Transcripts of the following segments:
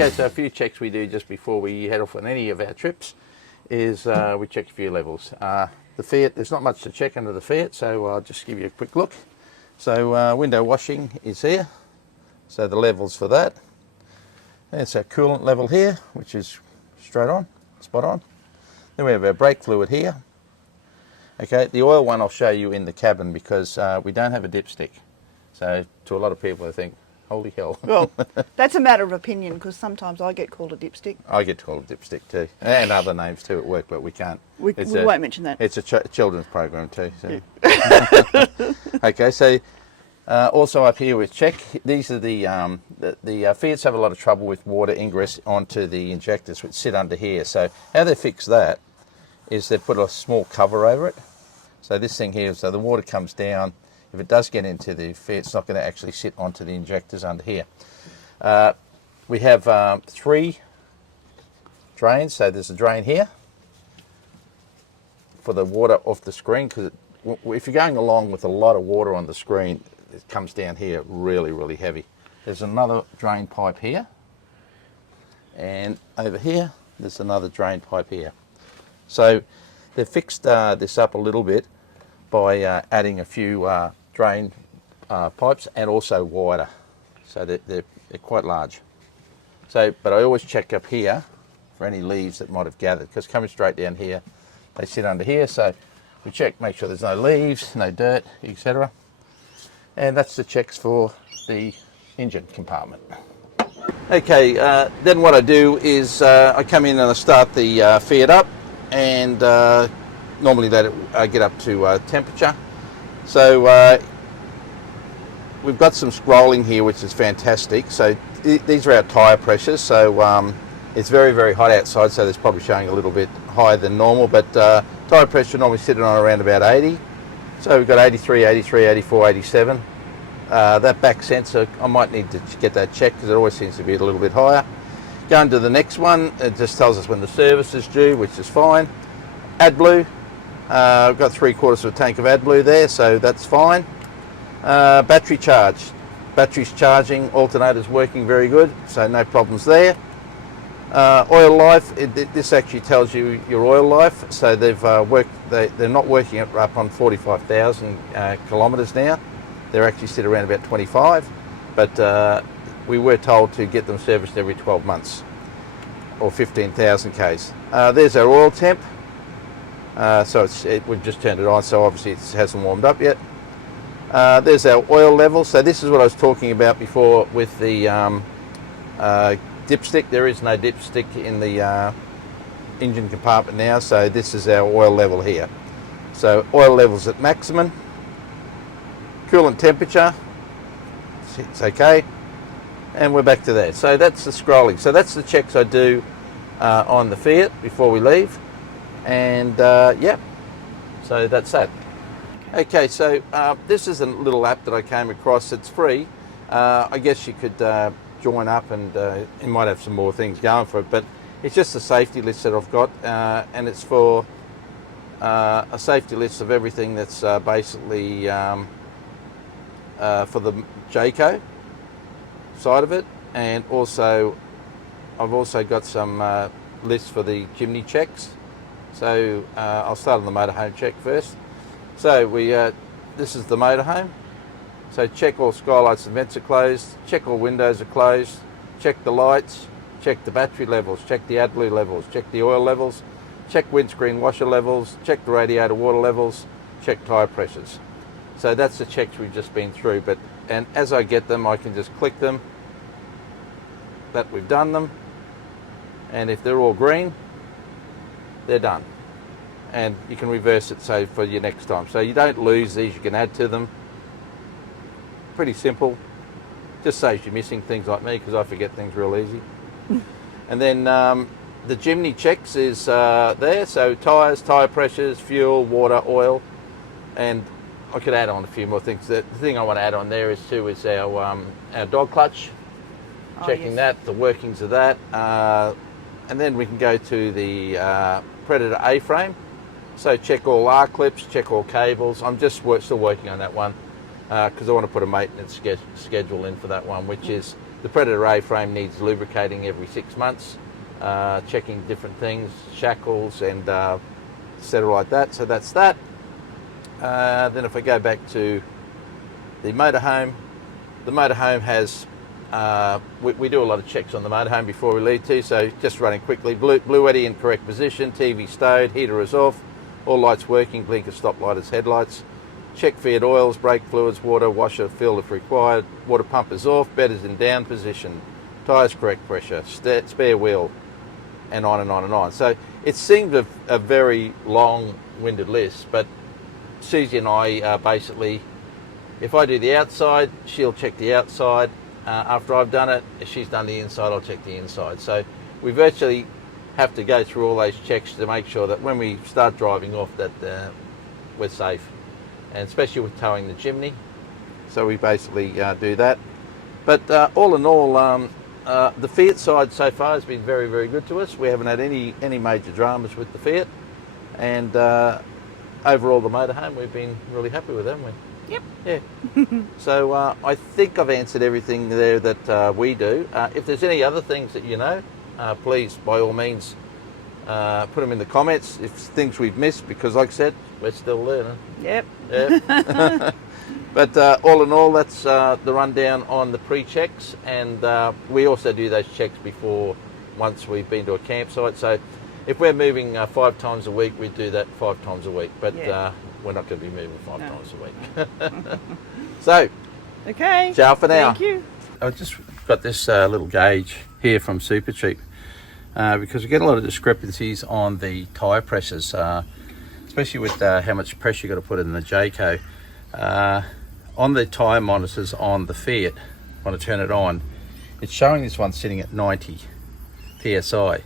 Okay, so a few checks we do just before we head off on any of our trips is we check a few levels. The Fiat, there's not much to check under the Fiat, so I'll just give you a quick look. So window washing is here, so the levels for that. There's our coolant level here, which is straight on, spot on. Then we have our brake fluid here. Okay, the oil one I'll show you in the cabin because we don't have a dipstick. So to a lot of people I think, holy hell. Well, that's a matter of opinion because sometimes I get called a dipstick. I get called a dipstick too, and other names too at work, but we can't. We won't mention that. It's a children's program too. So. Yeah. Okay, so also up here with check. These are the Fiats have a lot of trouble with water ingress onto the injectors which sit under here. So how they fix that is they put a small cover over it. So this thing here, so the water comes down. If it does get into the Fiat, it's not going to actually sit onto the injectors under here. We have 3 drains. So there's a drain here for the water off the screen, because if you're going along with a lot of water on the screen, it comes down here really, really heavy. There's another drain pipe here, and over here there's another drain pipe here. So they've fixed this up a little bit by adding a few drain pipes and also wider, so they're quite large. So, but I always check up here for any leaves that might have gathered, because coming straight down here, they sit under here. So we check, make sure there's no leaves, no dirt, etc. And that's the checks for the engine compartment. Okay, then what I do is I come in and I start the Fiat up, and normally let it get up to temperature. So we've got some scrolling here, which is fantastic. So these are our tyre pressures. So it's very, very hot outside, so it's probably showing a little bit higher than normal, but tyre pressure normally sitting on around about 80. So we've got 83, 83, 84, 87. That back sensor, I might need to get that checked because it always seems to be a little bit higher. Going to the next one, it just tells us when the service is due, which is fine. AdBlue, I've got 3/4 of a tank of AdBlue there, so that's fine. Battery charge, battery's charging, alternator's working very good, so no problems there. Oil life, this actually tells you your oil life, so they've they're not working it up on 45,000 kilometres now. They're actually sit around about 25, but we were told to get them serviced every 12 months or 15,000 Ks. There's our oil temp. So we've just turned it on, so obviously it hasn't warmed up yet. There's our oil level. So this is what I was talking about before with the dipstick. There is no dipstick in the engine compartment now, so this is our oil level here. So oil level's at maximum. Coolant temperature, it's okay. And we're back to there. So that's the scrolling. So that's the checks I do on the Fiat before we leave. And yeah, so that's that. Okay, so this is a little app that I came across. It's free. I guess you could join up, and it might have some more things going for it, but it's just a safety list that I've got, and it's for a safety list of everything that's basically for the Jayco side of it, and also I've also got some lists for the chimney checks. So I'll start on the motorhome check first. So this is the motorhome. So check all skylights and vents are closed, check all windows are closed, check the lights, check the battery levels, check the AdBlue levels, check the oil levels, check windscreen washer levels, check the radiator water levels, check tyre pressures. So that's the checks we've just been through, and as I get them, I can just click them, that we've done them, and if they're all green, they're done. And you can reverse it, so for your next time. So you don't lose these, you can add to them. Pretty simple. Just saves you missing things like me, because I forget things real easy. And then the chimney checks is there, so tyres, tyre pressures, fuel, water, oil, and I could add on a few more things. The thing I want to add on there is our dog clutch, checking that, the workings of that, and then we can go to the Predator A-frame. So check all R-clips, check all cables. I'm just still working on that one because I want to put a maintenance schedule in for that one, which is The Predator A-frame needs lubricating every 6 months, checking different things, shackles and etc. like that. So that's that. Then if I go back to the motorhome has, we do a lot of checks on the motorhome before we leave too, so just running quickly. Blue eddy in correct position, TV stowed, heater is off, all lights working, blinker, stop lighters, headlights. Check feed oils, brake fluids, water, washer, fill if required. Water pump is off, bed is in down position, tyres correct pressure, spare wheel, and on and on and on. So it seemed a very long-winded list, but Susie and I basically, if I do the outside, she'll check the outside. After I've done it, if she's done the inside, I'll check the inside. So we virtually have to go through all those checks to make sure that when we start driving off that we're safe, and especially with towing the chimney. So we basically do that. But all in all, the Fiat side so far has been very, very good to us. We haven't had any major dramas with the Fiat, and overall the motorhome we've been really happy with, haven't we? Yep. Yeah. So I think I've answered everything there that we do. If there's any other things that you know, please by all means put them in the comments if things we've missed, because like I said, we're still learning. Yep. Yeah. But all in all, that's the rundown on the pre-checks, and we also do those checks once we've been to a campsite. So if we're moving 5 times a week, we do that 5 times a week, but we're not going to be moving 5 times a week. So, okay. Ciao for now. Thank you. I've just got this little gauge here from Supercheap because we get a lot of discrepancies on the tyre pressures, especially with how much pressure you've got to put in the Jayco. On the tyre monitors on the Fiat, when I turn it on, it's showing this one sitting at 90 PSI.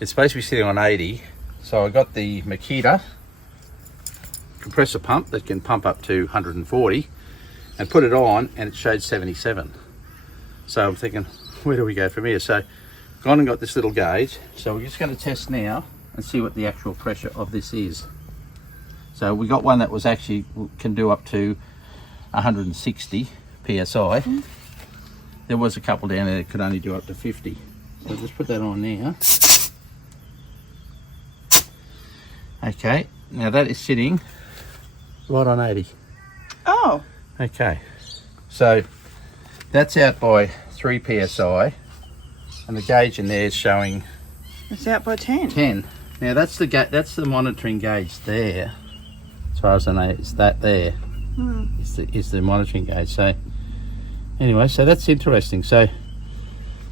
It's supposed to be sitting on 80, so I got the Makita compressor pump that can pump up to 140 and put it on, and it showed 77. So I'm thinking, where do we go from here? So gone and got this little gauge. So we're just going to test now and see what the actual pressure of this is. So we got one that was actually can do up to 160 PSI. There was a couple down there that could only do up to 50. So I'll just put that on now. Okay, now that is sitting right on 80. Oh. Okay, so that's out by 3 PSI, and the gauge in there is showing It's out by 10. 10. Now that's the monitoring gauge there. As far as I know, it's that there. Is the monitoring gauge. So anyway, so that's interesting. So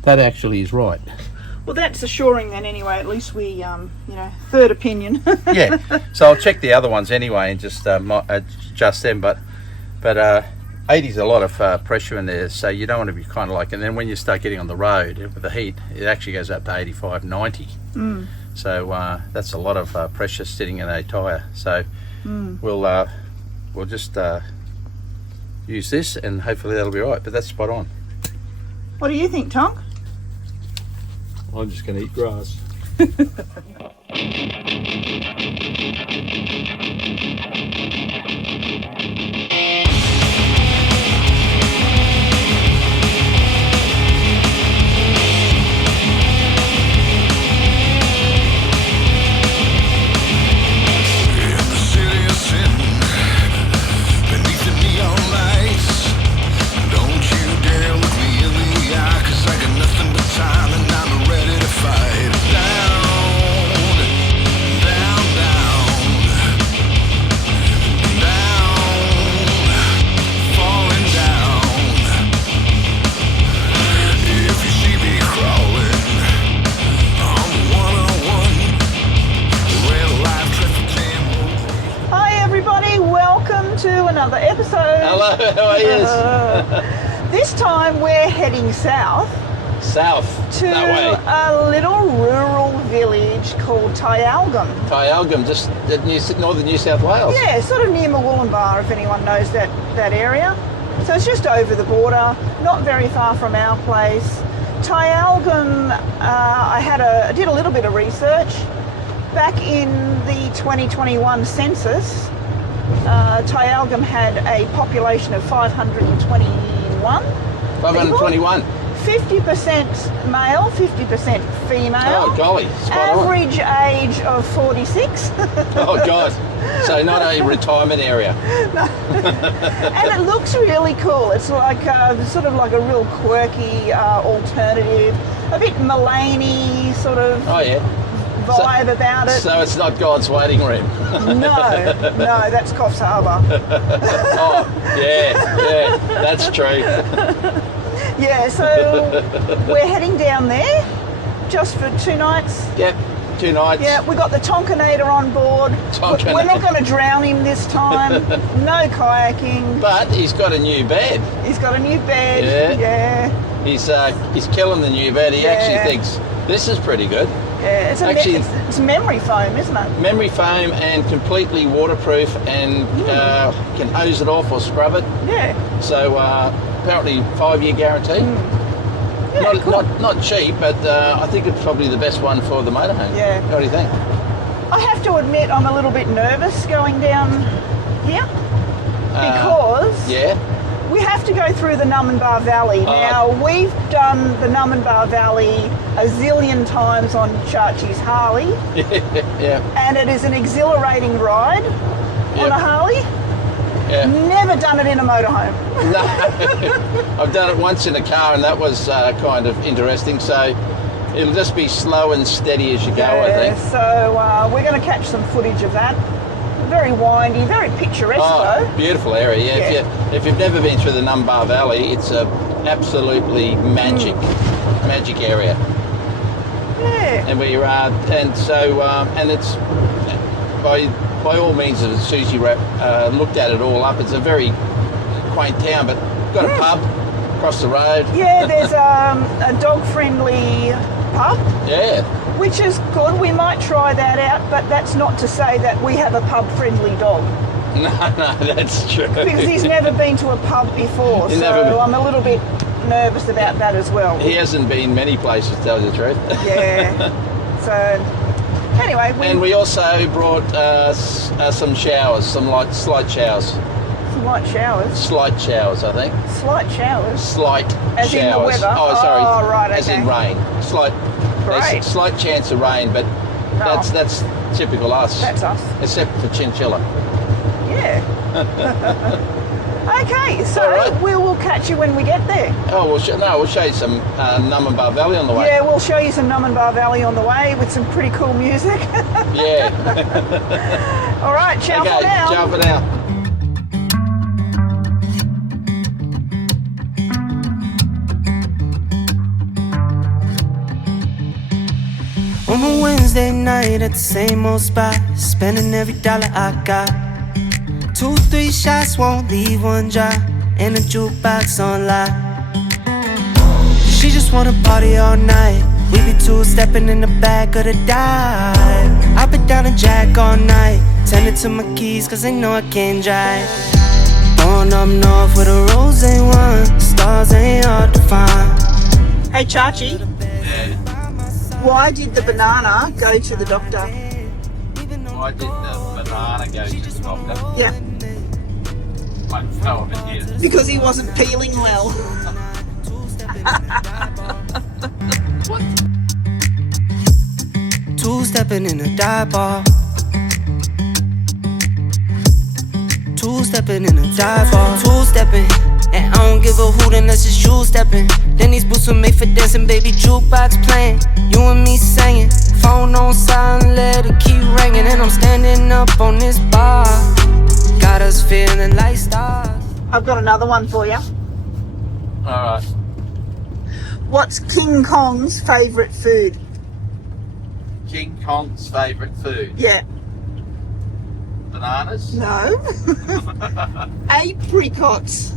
that actually is right. Well, that's assuring then anyway. At least we, third opinion. Yeah. So I'll check the other ones anyway and just adjust them. But 80 is a lot of pressure in there, so you don't want to be kind of like. And then when you start getting on the road with the heat, it actually goes up to 85, 90. So that's a lot of pressure sitting in a tyre. So we'll just use this, and hopefully that'll be right. But that's spot on. What do you think, Tonk? I'm just going to eat grass. Another episode. Hello, how are you? This time we're heading south to a little rural village called Tyalgum. Tyalgum, just northern New South Wales. Yeah, sort of near Mooloolah, if anyone knows that area. So it's just over the border, not very far from our place. Tyalgum, I did a little bit of research. Back in the 2021 census, Tyalgum had a population of 521. 521. 50% male, 50% female. Oh, golly. Spot on. Average age of 46. Oh, God. So not a retirement area. And it looks really cool. It's like sort of like a real quirky alternative, a bit Mulaney sort of Oh, yeah. vibe about it. So it's not God's waiting room. No, that's Coffs Harbour. Oh, yeah, that's true. Yeah, so we're heading down there just for 2 nights. Yep, 2 nights. Yeah, we got the Tonkinator on board. Tonkinator. We're not going to drown him this time. No kayaking. But he's got a new bed. He's got a new bed. Yeah. He's killing the new bed. He actually thinks this is pretty good. Yeah, it's memory foam, isn't it? Memory foam and completely waterproof and can hose it off or scrub it. Yeah. So apparently 5-year guarantee. Yeah, cool. Not cheap, but I think it's probably the best one for the motorhome. Yeah. What do you think? I have to admit I'm a little bit nervous going down here because we have to go through the Numinbah Valley. Now, we've done the Numinbah Valley a zillion times on Chachi's Harley. Yeah. And it is an exhilarating ride on a Harley. Yeah. Never done it in a motorhome. No, I've done it once in a car and that was kind of interesting. So it'll just be slow and steady as you go, I think. So we're going to catch some footage of that. Very windy, very picturesque though. Beautiful area. Yeah. If you've never been through the Numinbah Valley, it's a absolutely magic area. Yeah. And we and so and it's by all means, as Susie looked at it all up, it's a very quaint town, but got a pub across the road. Yeah, there's a dog-friendly pub. Yeah. Which is good. We might try that out, but that's not to say that we have a pub-friendly dog. No, that's true. Because he's never been to a pub before, so I'm a little bit nervous about that as well. He hasn't been many places, to tell you the truth. Yeah. So, anyway. And we also brought some showers, some slight showers. Some light showers? Slight showers, I think. Slight showers? Slight as showers. In the weather? Oh, sorry. Oh, right, okay. As in rain. There's a slight chance of rain, but that's typical us. That's us. Except for chinchilla. Yeah. Okay, so we will catch you when we get there. Oh, we'll show you some Numinbah Valley on the way. Yeah, we'll show you some Numinbah Valley on the way with some pretty cool music. Yeah. All right, ciao for now. Ciao for now. On a Wednesday night at the same old spot, spending every dollar I got. 2, 3 shots won't leave one drop, and a jukebox on lock. She just wanna party all night. We be two-stepping in the back of the dive. I've been down to Jack all night, tending to my keys cause they know I can't drive. Going up north with a rose ain't one, stars ain't hard to find. Hey Chachi, why did the banana go to the doctor? Why did the banana go to the doctor? Yeah. Oh, but yes. Because he wasn't peeling well. Two-stepping in a dive bar. Two-stepping in a dive bar. Two-stepping, and I don't give a hoot unless it's shoe-stepping. Then these boots were made for dancing, baby, jukebox playing. You and me singing, phone on silent, let it keep ringing. And I'm standing up on this bar, got us feeling like stars. I've got another one for you. Alright. What's King Kong's favourite food? King Kong's favourite food? Yeah. Bananas? No. Apricots.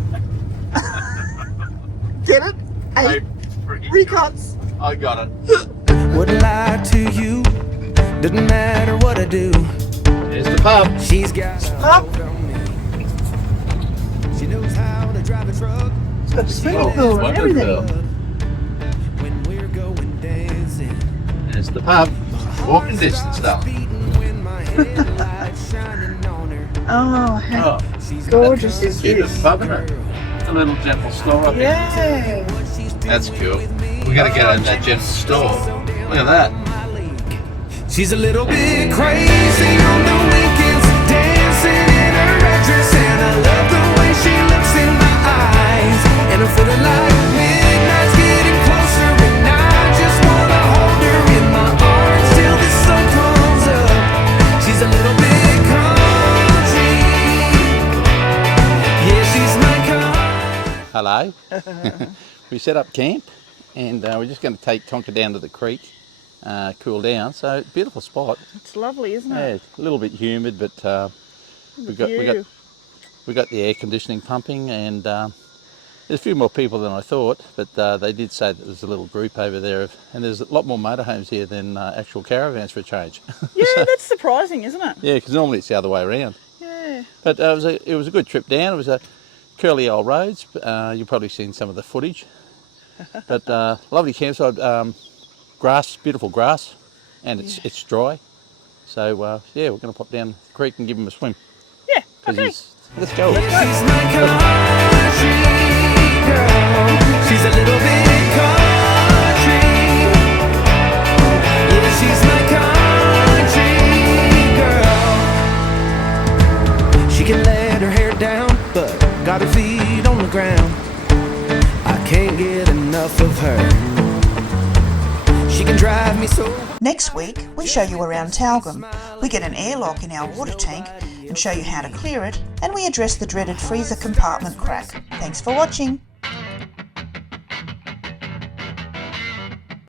Get it? Apricots. I got it. Wouldn't lie to you, doesn't matter what I do. Here's the pub. She's got Pub. she knows how to drive a truck. It's got a swimming pool and everything. When we're going dancing. There's the pub. Walking distance though. Oh, how gorgeous is Cute this? pub, isn't it? A little gentle store up here. Yeah. That's cool. We gotta get in that Jen's store. Look at that. She's a little bit crazy on the weekends, dancing in her red dress, and I love the way she looks in my eyes. And I'm feeling like midnight's getting closer, and I just wanna hold her in my arms till the sun comes up. She's a little bit country, yeah, she's my country. Hello. We set up camp, and we're just going to take Tonka down to the creek, cool down. So beautiful spot. It's lovely, isn't Yeah, it? a little bit humid, but we got the air conditioning pumping, and there's a few more people than I thought, but they did say that there's a little group over there, and there's a lot more motorhomes here than actual caravans for a change. Yeah, So, that's surprising, isn't it? yeah, because normally it's the other way around. Yeah. But it was a good trip down. It was a curly old roads. You've probably seen some of the footage. But lovely campsite, grass, beautiful grass, and it's dry. So yeah, we're going to pop down the creek and give him a swim. Yeah, 'Cause okay. let's go. She's my country girl. She's a little bit country. Yeah, she's my country girl. She can let her hair down, but got her feet on the ground. I can't get enough of her. She can drive me so. Next week, we show you around Tal-gum. We get an airlock in our water tank and show you how to clear it, and we address the dreaded freezer compartment crack. Thanks for watching.